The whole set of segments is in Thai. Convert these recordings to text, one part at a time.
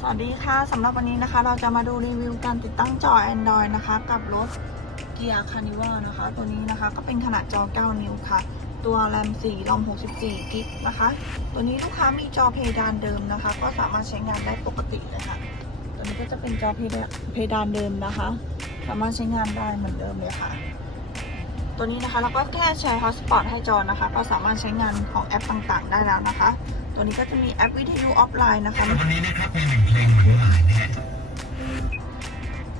สวัสดีค่ะสำหรับวันนี้นะคะ เราจะมาดูรีวิวการติดตั้งจอ Android นะคะ กับรถเกียร์คานิวานะคะ ตัวนี้นะคะก็เป็นขนาดจอ 9 นิ้วค่ะ ตัวแรม 4 รอม 64 กิกนะคะ ตัวนี้ลูกค้ามีจอเพดานเดิมนะคะ ก็สามารถใช้งานได้ปกติเลยค่ะ ตัวนี้ก็จะเป็นจอเพดานเพดานเดิมนะคะ สามารถใช้งานได้เหมือนเดิมเลยค่ะ ตัวนี้นะคะเราก็แค่แชร์ฮอสปอตให้จอนะคะ ก็สามารถใช้งานของแอปต่างๆ ได้แล้วนะคะ ตัวนี้ก็จะมีแอปวิทยุออฟไลน์นะคะวันนี้นะครับมีหนึ่งเพลงหวานๆนะฮะ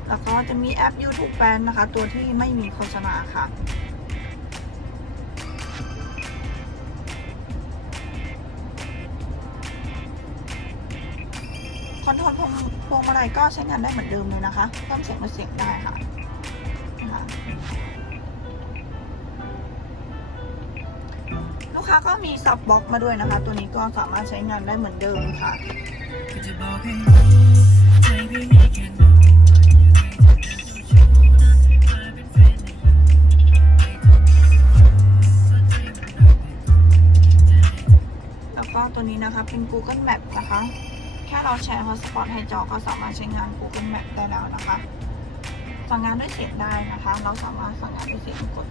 แล้วก็จะมีแอป YouTube Band นะคะ ตัวที่ไม่มีโฆษณาค่ะคอนโทรลพวงพวงมาลัยก็ใช้งานได้เหมือนเดิมเลยนะคะเพิ่มเสียงลดเสียงได้ค่ะนะคะ ลูกค้าก็มีซับบ็อกมาด้วยนะคะ ตัวนี้ก็สามารถใช้งานได้เหมือนเดิมค่ะแล้วก็ตัวนี้นะคะเป็น Google Map นะคะ แค่เราแชร์ Hotspot ให้จอก็สามารถใช้งาน Google Map ได้แล้วนะคะสั่งงานด้วยเสียงได้นะคะ เราสามารถสั่งงานด้วยเสียงกด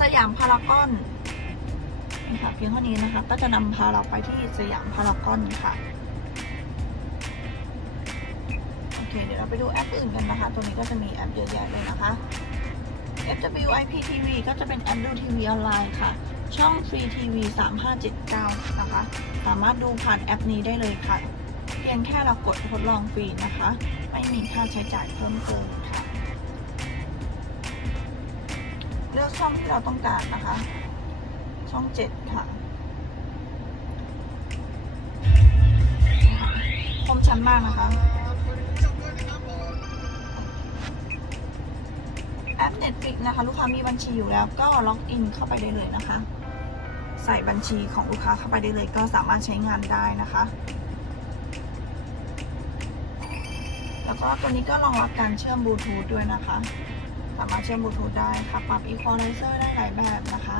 สยามพารากอน ค่ะเพียงเท่านี้นะคะ ก็จะนำพาเราไปที่สยามพารากอนค่ะโอเคเดี๋ยวเราไปดูแอปอื่นกันนะคะ ตัวนี้ก็จะมีแอปเยอะแยะเลยนะคะ FWIP TV ก็จะเป็นแอปดูทีวีออนไลน์ค่ะ ช่องฟรีทีวี3579 นะคะ สามารถดูผ่านแอปนี้ได้เลยค่ะ เพียงแค่เรากดทดลองฟรีนะคะ ไม่มีค่าใช้จ่ายเพิ่มเติมค่ะ เลือกช่องที่เราต้องการนะคะ ช่อง7ค่ะคมชัดมากนะคะแอป Netflix นะคะ ลูกค้ามีบัญชีอยู่แล้วก็ล็อกอินเข้าไปได้เลยนะคะ ใส่บัญชีของลูกค้าเข้าไปได้เลย ก็สามารถใช้งานได้นะคะ แล้วก็ตัวนี้ก็รองรับการเชื่อมบลูทูธด้วยนะคะ สามารถเชื่อมบลูทูธได้ค่ะ ปรับอีควอไลเซอร์ได้หลายแบบนะคะ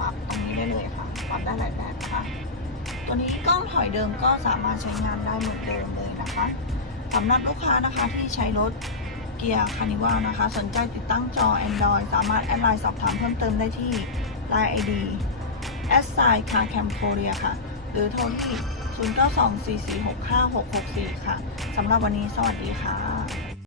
ปรับตรงนี้ได้เลยค่ะ ปรับได้หลายแบบนะคะตัวนี้กล้องถอยเดิมก็สามารถใช้งานได้เหมือนเดิมเลยนะคะสำหรับลูกค้านะคะที่ใช้รถเกียร์คานิวานะคะ สนใจติดตั้งจอ Android สามารถแอดไลน์สอบถามเพิ่มเติมได้ที่ Line ID s s i c a r c a m c o r e a ค่ะ หรือโทรที่ 0924465664 ค่ะ สำหรับวันนี้สวัสดีค่ะ